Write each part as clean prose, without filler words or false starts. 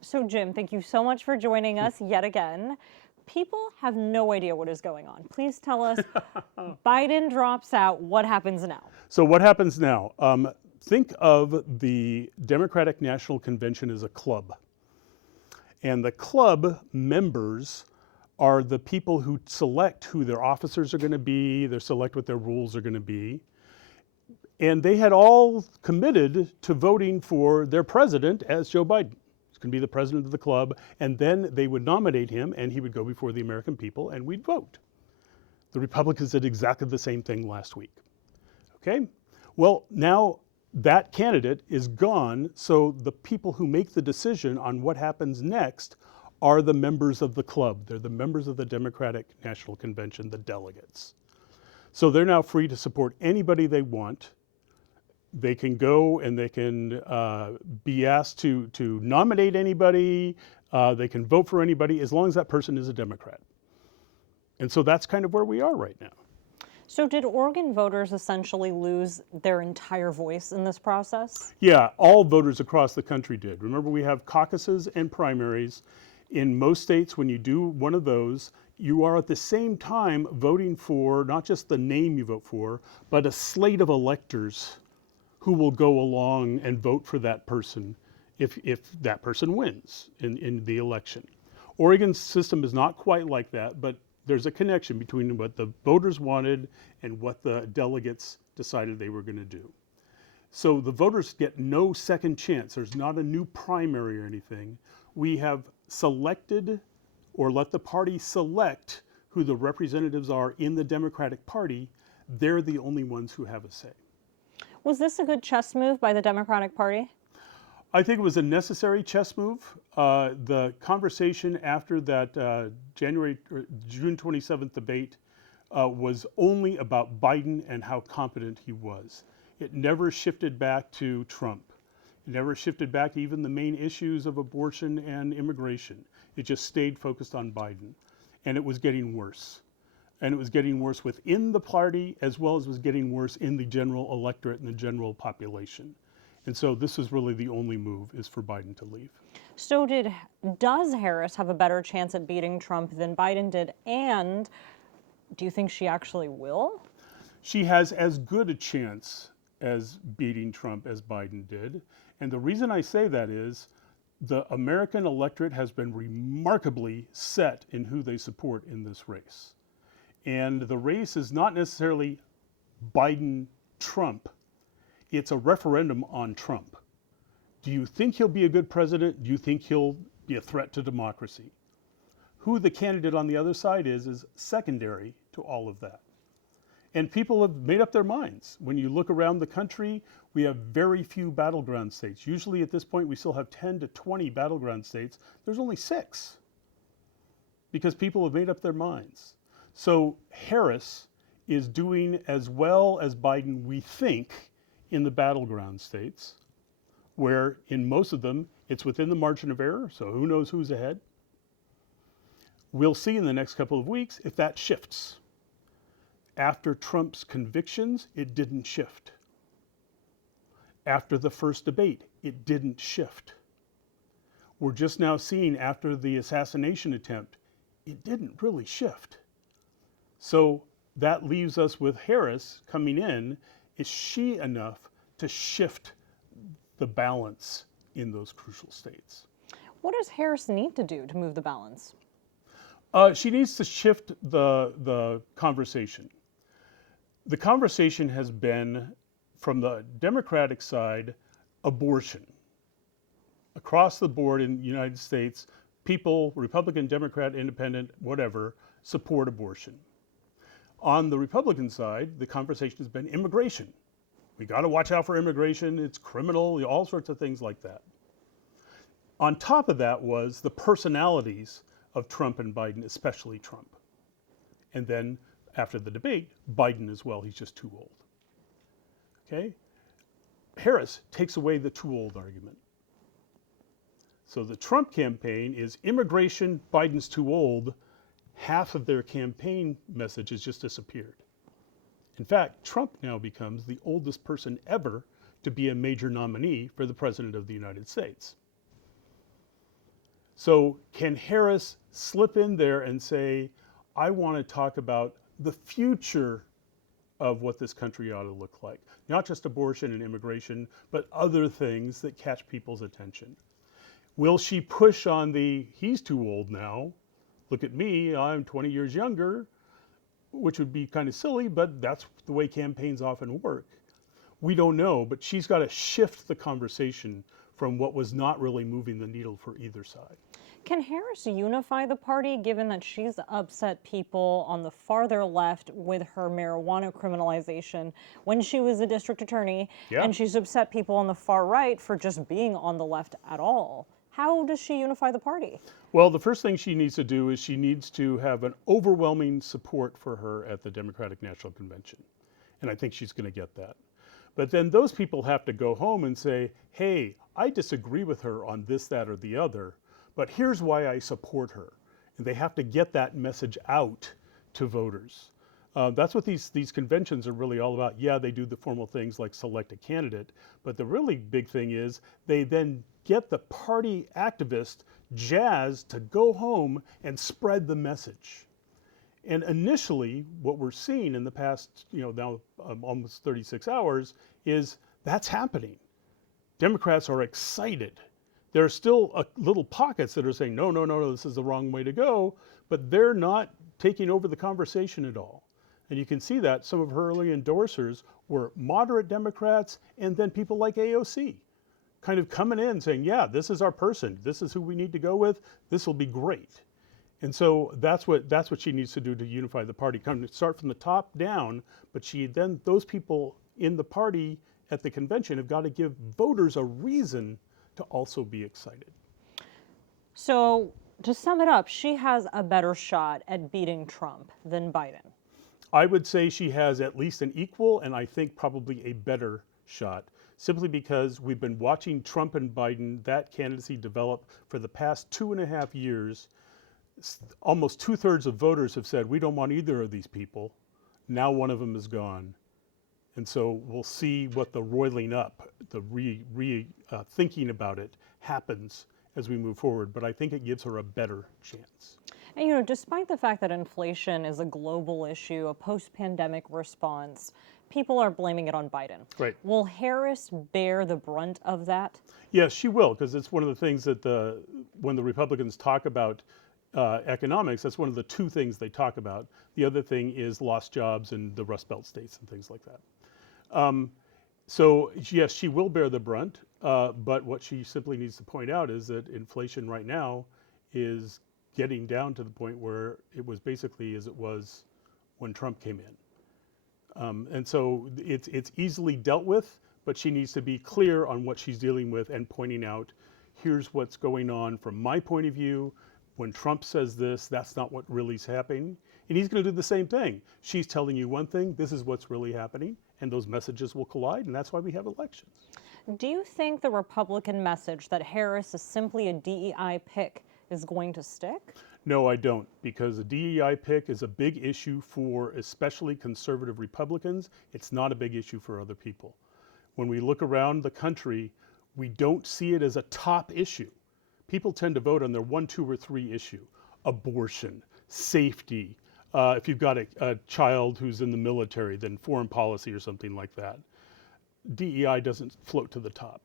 So, Jim, thank you so much for joining us yet again. People have no idea what is going on. Please tell us, Biden drops out. What happens now? So what happens now? Think of the Democratic National Convention as a club. And the club members are the people who select who their officers are going to be, they select what their rules are going to be. And they had all committed to voting for their president as Joe Biden. He's going to be the president of the club, and then they would nominate him, and he would go before the American people, and we'd vote. The Republicans did exactly the same thing last week. Okay? Well, now that candidate is gone, so the people who make the decision on what happens next are the members of the club. They're the members of the Democratic National Convention, the delegates. So they're now free to support anybody they want. They can go and they can be asked to nominate anybody. They can vote for anybody as long as that person is a Democrat. And so that's kind of where we are right now. So did Oregon voters essentially lose their entire voice in this process? Yeah, all voters across the country did. Remember, we have caucuses and primaries. In most states, when you do one of those, you are at the same time voting for not just the name you vote for, but a slate of electors who will go along and vote for that person if that person wins in the election. Oregon's system is not quite like that, but there's a connection between what the voters wanted and what the delegates decided they were going to do. So the voters get no second chance. There's not a new primary or anything. We have selected or let the party select who the representatives are in the Democratic Party. They're the only ones who have a say. Was this a good chess move by the Democratic Party? I think it was a necessary chess move. The conversation after that June 27th debate was only about Biden and how competent he was. It never shifted back to Trump. It never shifted back to even the main issues of abortion and immigration. It just stayed focused on Biden. And it was getting worse. And it was getting worse within the party as well as was getting worse in the general electorate and the general population. And so this is really the only move, is for Biden to leave. So does Harris have a better chance at beating Trump than Biden did? And do you think she actually will? She has as good a chance as beating Trump as Biden did. And the reason I say that is the American electorate has been remarkably set in who they support in this race. And the race is not necessarily Biden-Trump. It's a referendum on Trump. Do you think he'll be a good president? Do you think he'll be a threat to democracy? Who the candidate on the other side is secondary to all of that. And people have made up their minds. When you look around the country, we have very few battleground states. Usually at this point, we still have 10 to 20 battleground states. There's only 6 because people have made up their minds. So Harris is doing as well as Biden, we think, in the battleground states, where in most of them, it's within the margin of error, so who knows who's ahead. We'll see in the next couple of weeks if that shifts. After Trump's convictions, it didn't shift. After the first debate, it didn't shift. We're just now seeing after the assassination attempt, it didn't really shift. So that leaves us with Harris coming in. Is she enough to shift the balance in those crucial states? What does Harris need to do to move the balance? She needs to shift the conversation. The conversation has been, from the Democratic side, abortion. Across the board in the United States, people, Republican, Democrat, Independent, whatever, support abortion. On the Republican side, the conversation has been immigration. We got to watch out for immigration. It's criminal, all sorts of things like that. On top of that was the personalities of Trump and Biden, especially Trump. And then after the debate, Biden as well. He's just too old. Okay? Harris takes away the too old argument. So the Trump campaign is immigration, Biden's too old. Half of their campaign message has just disappeared. In fact, Trump now becomes the oldest person ever to be a major nominee for the President of the United States. So can Harris slip in there and say, I want to talk about the future of what this country ought to look like? Not just abortion and immigration, but other things that catch people's attention. Will she push on the, he's too old now, look at me, I'm 20 years younger, which would be kind of silly, but that's the way campaigns often work. We don't know, but she's got to shift the conversation from what was not really moving the needle for either side. Can Harris unify the party, given that she's upset people on the farther left with her marijuana criminalization when she was a district attorney, Yeah. and she's upset people on the far right for just being on the left at all? How does she unify the party? Well, the first thing she needs to do is she needs to have an overwhelming support for her at the Democratic National Convention. And I think she's going to get that. But then those people have to go home and say, hey, I disagree with her on this, that, or the other, but here's why I support her. And they have to get that message out to voters. That's what these conventions are really all about. Yeah, they do the formal things like select a candidate, but the really big thing is they then get the party activist jazzed to go home and spread the message. And initially, what we're seeing in the past, now almost 36 hours, is that's happening. Democrats are excited. There are still little pockets that are saying, no, no, no, no, this is the wrong way to go, but they're not taking over the conversation at all. And you can see that some of her early endorsers were moderate Democrats and then people like AOC kind of coming in saying, yeah, this is our person. This is who we need to go with. This will be great. And so that's what she needs to do to unify the party. Kind of start from the top down, but those people in the party at the convention have got to give voters a reason to also be excited. So to sum it up, she has a better shot at beating Trump than Biden. I would say she has at least an equal and I think probably a better shot, simply because we've been watching Trump and Biden, that candidacy develop for the past 2.5 years. Almost 2/3 of voters have said, we don't want either of these people. Now one of them is gone. And so we'll see what the roiling up, the thinking about it happens as we move forward. But I think it gives her a better chance. And despite the fact that inflation is a global issue, a post-pandemic response, people are blaming it on Biden. Right. Will Harris bear the brunt of that? Yes, she will, because it's one of the things that when the Republicans talk about economics, that's one of the two things they talk about. The other thing is lost jobs in the Rust Belt states and things like that. So yes, she will bear the brunt, but what she simply needs to point out is that inflation right now is getting down to the point where it was basically as it was when Trump came in. And so it's easily dealt with, but she needs to be clear on what she's dealing with and pointing out, here's what's going on from my point of view. When Trump says this, that's not what really is happening. And he's going to do the same thing. She's telling you one thing, this is what's really happening, and those messages will collide, and that's why we have elections. Do you think the Republican message that Harris is simply a DEI pick is going to stick? No, I don't, because a DEI pick is a big issue for especially conservative Republicans. It's not a big issue for other people. When we look around the country, we don't see it as a top issue. People tend to vote on their 1, 2, or 3 issue: abortion, safety. If you've got a child who's in the military, then foreign policy or something like that. DEI doesn't float to the top.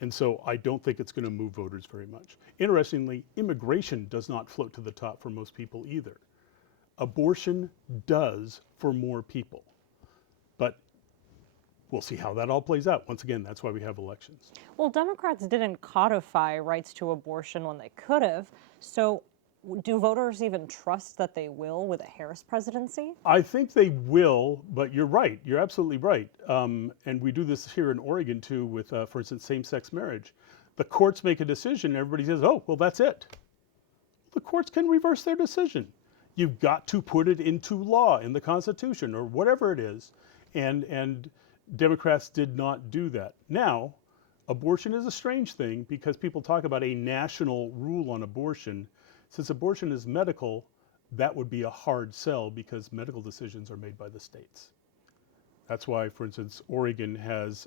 And so I don't think it's going to move voters very much. Interestingly, immigration does not float to the top for most people either. Abortion does for more people. But we'll see how that all plays out. Once again, that's why we have elections. Well, Democrats didn't codify rights to abortion when they could have. So do voters even trust that they will with a Harris presidency? I think they will, but you're right. You're absolutely right. And we do this here in Oregon too with, for instance, same-sex marriage. The courts make a decision and everybody says, oh, well, that's it. The courts can reverse their decision. You've got to put it into law in the Constitution or whatever it is. And Democrats did not do that. Now, abortion is a strange thing because people talk about a national rule on abortion. Since abortion is medical, that would be a hard sell because medical decisions are made by the states. That's why, for instance, Oregon has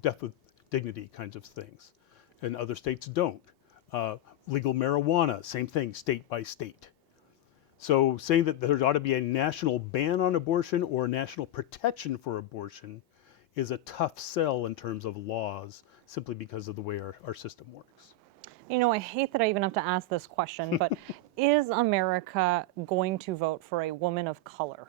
death with dignity kinds of things, and other states don't. Legal marijuana, same thing, state by state. So saying that there ought to be a national ban on abortion or national protection for abortion is a tough sell in terms of laws, simply because of the way our system works. You know, I hate that I even have to ask this question, but is America going to vote for a woman of color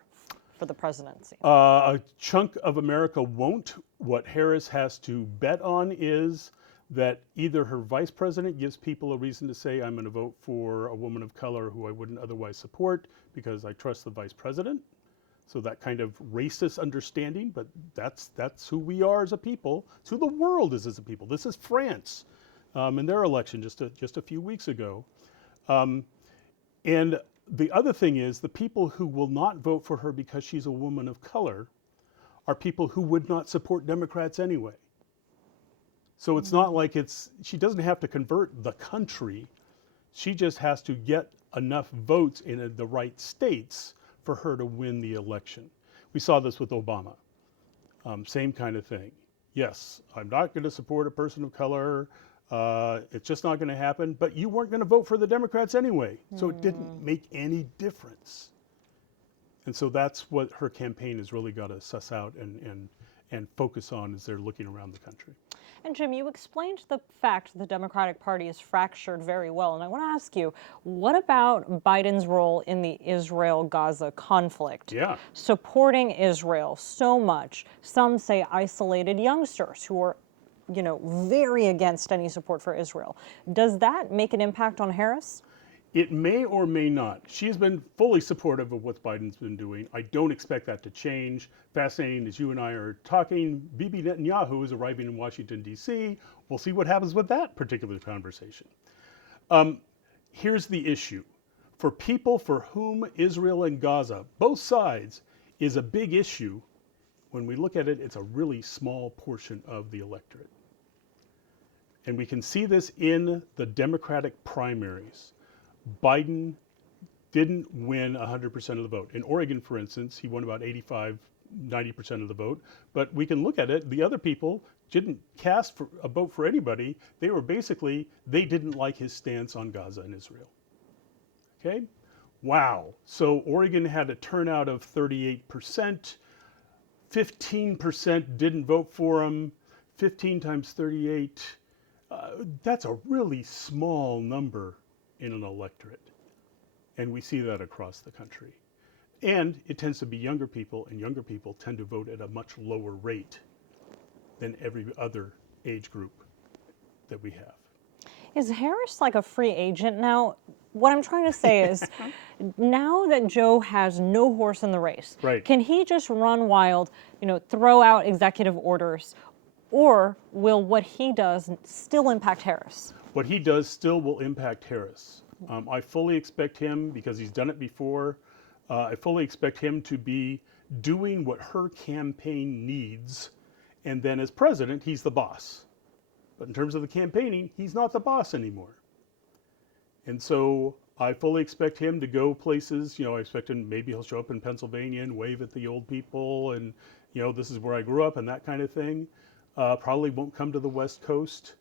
for the presidency? A chunk of America won't. What Harris has to bet on is that either her vice president gives people a reason to say, I'm going to vote for a woman of color who I wouldn't otherwise support because I trust the vice president. So that kind of racist understanding, but that's who we are as a people. It's who the world is as a people. This is France in their election just a few weeks ago. And the other thing is the people who will not vote for her because she's a woman of color are people who would not support Democrats anyway. So it's not like she doesn't have to convert the country. She just has to get enough votes in the right states for her to win the election. We saw this with Obama. Same kind of thing. Yes, I'm not going to support a person of color. It's just not going to happen. But you weren't going to vote for the Democrats anyway. So it didn't make any difference. And so that's what her campaign has really got to suss out and focus on as they're looking around the country. And Jim, you explained the fact the Democratic Party is fractured very well. And I want to ask you, what about Biden's role in the Israel-Gaza conflict? Yeah. Supporting Israel so much. Some say isolated youngsters who are, you know, very against any support for Israel. Does that make an impact on Harris? It may or may not. She has been fully supportive of what Biden's been doing. I don't expect that to change. Fascinating as you and I are talking, Bibi Netanyahu is arriving in Washington, D.C. We'll see what happens with that particular conversation. Here's the issue. For people for whom Israel and Gaza, both sides, is a big issue, when we look at it, it's a really small portion of the electorate. And we can see this in the Democratic primaries. Biden didn't win 100% of the vote. In Oregon, for instance, he won about 85-90% of the vote. But we can look at it. The other people didn't cast for a vote for anybody. They were basically, they didn't like his stance on Gaza and Israel. Okay? Wow. So Oregon had a turnout of 38%. 15% didn't vote for him. 15 times 38, that's a really small number in an electorate. And we see that across the country. And it tends to be younger people, and younger people tend to vote at a much lower rate than every other age group that we have. Is Harris like a free agent now? What I'm trying to say is, now that Joe has no horse in the race, Right. Can he just run wild, you know, throw out executive orders, or will what he does still impact Harris? What he does still will impact Harris. I fully expect him, because he's done it before, I fully expect him to be doing what her campaign needs, and then as president, he's the boss. But in terms of the campaigning, he's not the boss anymore. And so I fully expect him to go places, you know, I expect him, maybe he'll show up in Pennsylvania and wave at the old people and, you know, this is where I grew up and that kind of thing. Probably won't come to the West Coast,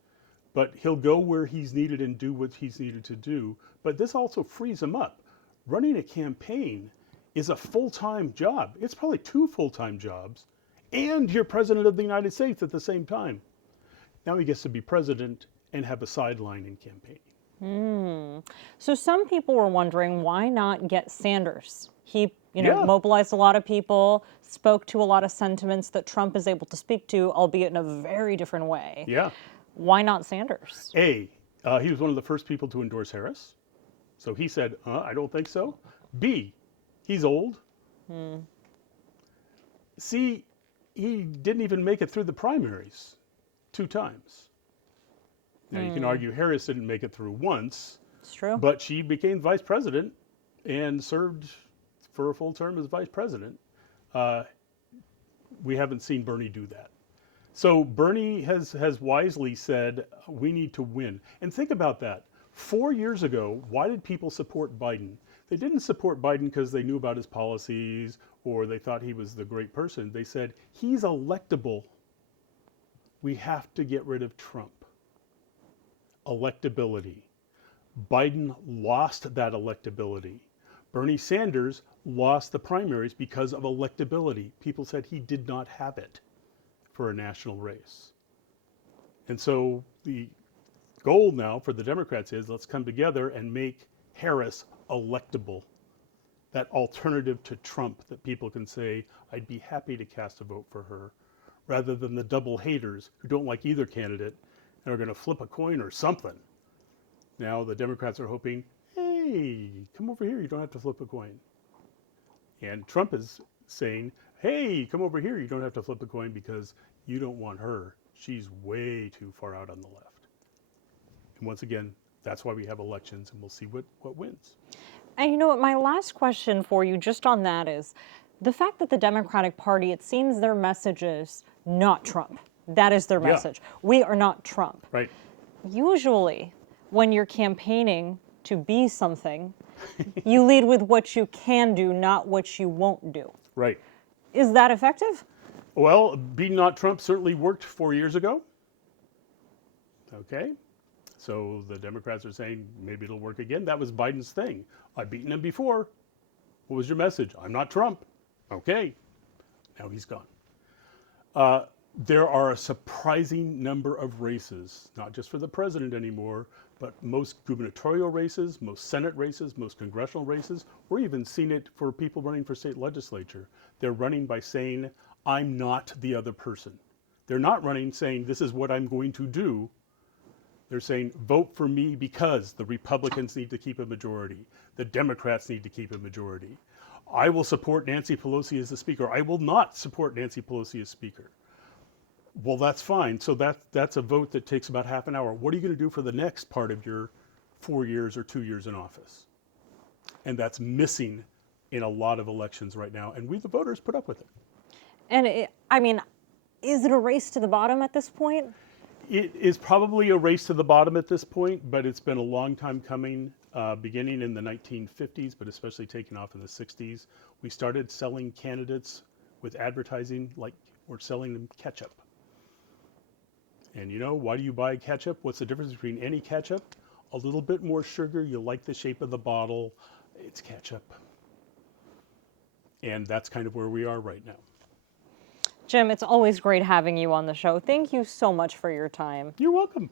but he'll go where he's needed and do what he's needed to do. But this also frees him up. Running a campaign is a full-time job. It's probably 2 full-time jobs, and you're president of the United States at the same time. Now he gets to be president and have a sideline in campaigning. So some people were wondering, why not get Sanders? He, you know, mobilized a lot of people, spoke to a lot of sentiments that Trump is able to speak to, albeit in a very different way. Yeah. Why not Sanders? A, he was one of the first people to endorse Harris. So he said, I don't think so. B, he's old. C, he didn't even make it through the primaries 2 times. Now you can argue Harris didn't make it through once. It's true. But she became vice president and served for a full term as vice president. We haven't seen Bernie do that. So Bernie has wisely said, we need to win. And think about that. 4 years ago, why did people support Biden? They didn't support Biden because they knew about his policies or they thought he was the great person. They said, he's electable. We have to get rid of Trump. electability. Biden lost that electability. Bernie Sanders lost the primaries because of electability. People said he did not have it for a national race. And so the goal now for the Democrats is let's come together and make Harris electable. That alternative to Trump that people can say, I'd be happy to cast a vote for her, rather than the double haters who don't like either candidate and are going to flip a coin or something. Now the Democrats are hoping, hey, come over here, you don't have to flip a coin. And Trump is saying, hey, come over here, you don't have to flip a coin because you don't want her. She's way too far out on the left. And once again, that's why we have elections, and we'll see what wins. And you know what, my last question for you just on that is, the fact that the Democratic Party, it seems their message is not Trump. That is their message. We are not Trump. Right. Usually, when you're campaigning to be something, you lead with what you can do, not what you won't do. Right. Is that effective? Well, being not Trump certainly worked 4 years ago. Okay. So the Democrats are saying maybe it'll work again. That was Biden's thing. I've beaten him before. What was your message? I'm not Trump. Okay. Now he's gone. There are a surprising number of races, not just for the president anymore, but most gubernatorial races, most Senate races, most congressional races. We're even seeing it for people running for state legislature. They're running by saying, I'm not the other person. They're not running saying, this is what I'm going to do. They're saying, vote for me because the Republicans need to keep a majority. The Democrats need to keep a majority. I will support Nancy Pelosi as the speaker. I will not support Nancy Pelosi as speaker. Well, that's fine. So that's a vote that takes about half an hour. What are you going to do for the next part of your 4 years or 2 years in office? And that's missing in a lot of elections right now. And we, the voters, put up with it. And is it a race to the bottom at this point? It is probably a race to the bottom at this point, but it's been a long time coming, beginning in the 1950s, but especially taking off in the 60s. We started selling candidates with advertising like we're selling them ketchup. And you know, why do you buy ketchup? What's the difference between any ketchup? A little bit more sugar, you like the shape of the bottle, it's ketchup. And that's kind of where we are right now. Jim, it's always great having you on the show. Thank you so much for your time. You're welcome.